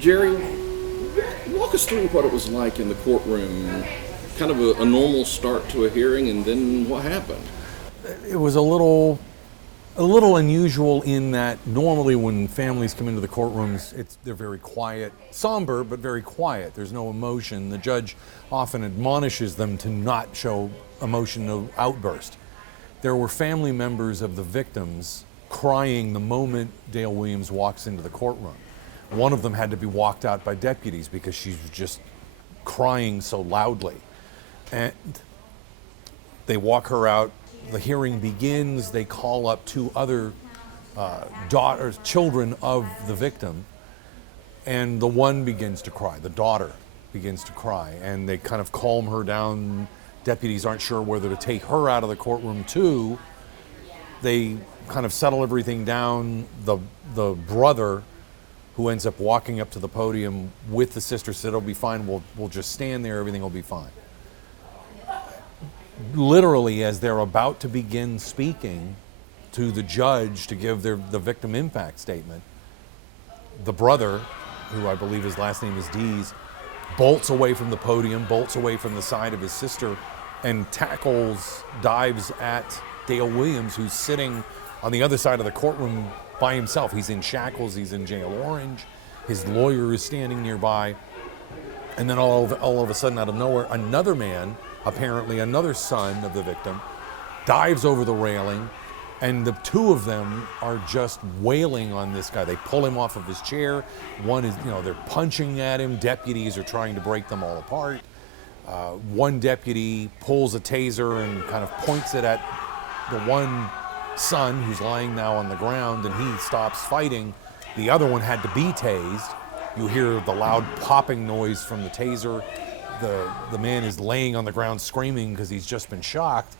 Gerry, walk us through what it was like in the courtroom, kind of a normal start to a hearing, and then what happened. It was a little unusual in that normally when families come into the courtrooms, they're very quiet, somber, but very quiet. There's no emotion. The judge often admonishes them to not show emotion, no outburst. There were family members of the victims crying the moment Dale Williams walks into the courtroom. One of them had to be walked out by deputies because she was just crying so loudly. And they walk her out. The hearing begins. They call up two other children of the victim, and the one begins to cry. The daughter begins to cry, and they kind of calm her down. Deputies aren't sure whether to take her out of the courtroom too. They kind of settle everything down. The brother, who ends up walking up to the podium with the sister, said, "It'll be fine. We'll just stand there. Everything will be fine." Literally, as they're about to begin speaking to the judge to give the victim impact statement, the brother, who I believe his last name is Dees, bolts away from the podium, bolts away from the side of his sister, and dives at Dale Williams, who's sitting on the other side of the courtroom by himself. He's in shackles, he's in jail orange, his lawyer is standing nearby, and then all of a sudden, out of nowhere, another man, apparently another son of the victim, dives over the railing, and the two of them are just wailing on this guy. They pull him off of his chair. One is, they're punching at him. Deputies are trying to break them all apart. One deputy pulls a taser and kind of points it at the one son who's lying now on the ground, and he stops fighting. The other one had to be tased. You hear the loud popping noise from the taser. The man is laying on the ground screaming because he's just been shocked.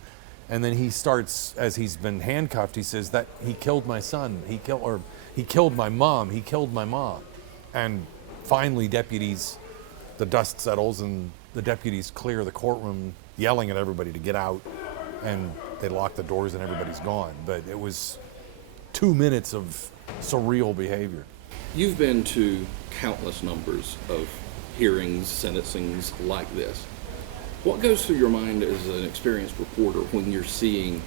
And then he starts, as he's been handcuffed, he says that he killed my son. He killed my mom. He killed my mom. And finally, the dust settles and the deputies clear the courtroom, yelling at everybody to get out. And they lock the doors and everybody's gone. But it was 2 minutes of surreal behavior. You've been to countless numbers of hearings, sentencings like this. What goes through your mind as an experienced reporter when you're seeing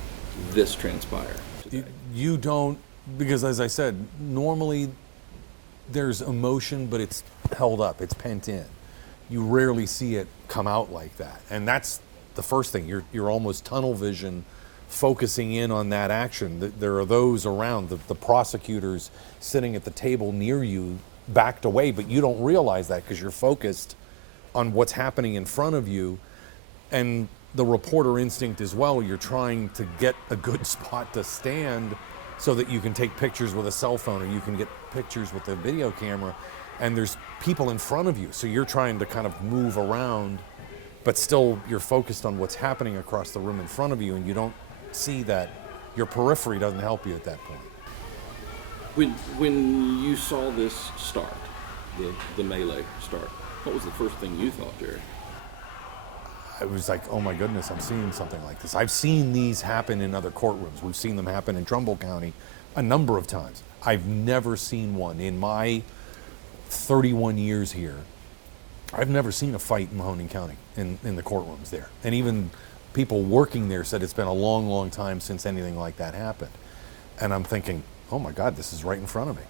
this transpire today? You don't, because as I said, normally there's emotion, but it's held up, it's pent in. You rarely see it come out like that. And that's the first thing. You're almost tunnel vision, focusing in on that action. There are those around, the prosecutors sitting at the table near you, backed away, but you don't realize that because you're focused on what's happening in front of you. And the reporter instinct as well, you're trying to get a good spot to stand so that you can take pictures with a cell phone, or you can get pictures with a video camera, and there's people in front of you, so you're trying to kind of move around, but still you're focused on what's happening across the room in front of you, and you don't see that. Your periphery doesn't help you at that point. When you saw this start, the melee start, what was the first thing you thought, Gerry? I was like, oh my goodness, I'm seeing something like this. I've seen these happen in other courtrooms. We've seen them happen in Trumbull County a number of times. I've never seen one in my 31 years here. I've never seen a fight in Mahoning County in the courtrooms there. And even people working there said it's been a long, long time since anything like that happened. And I'm thinking, oh my God, this is right in front of me.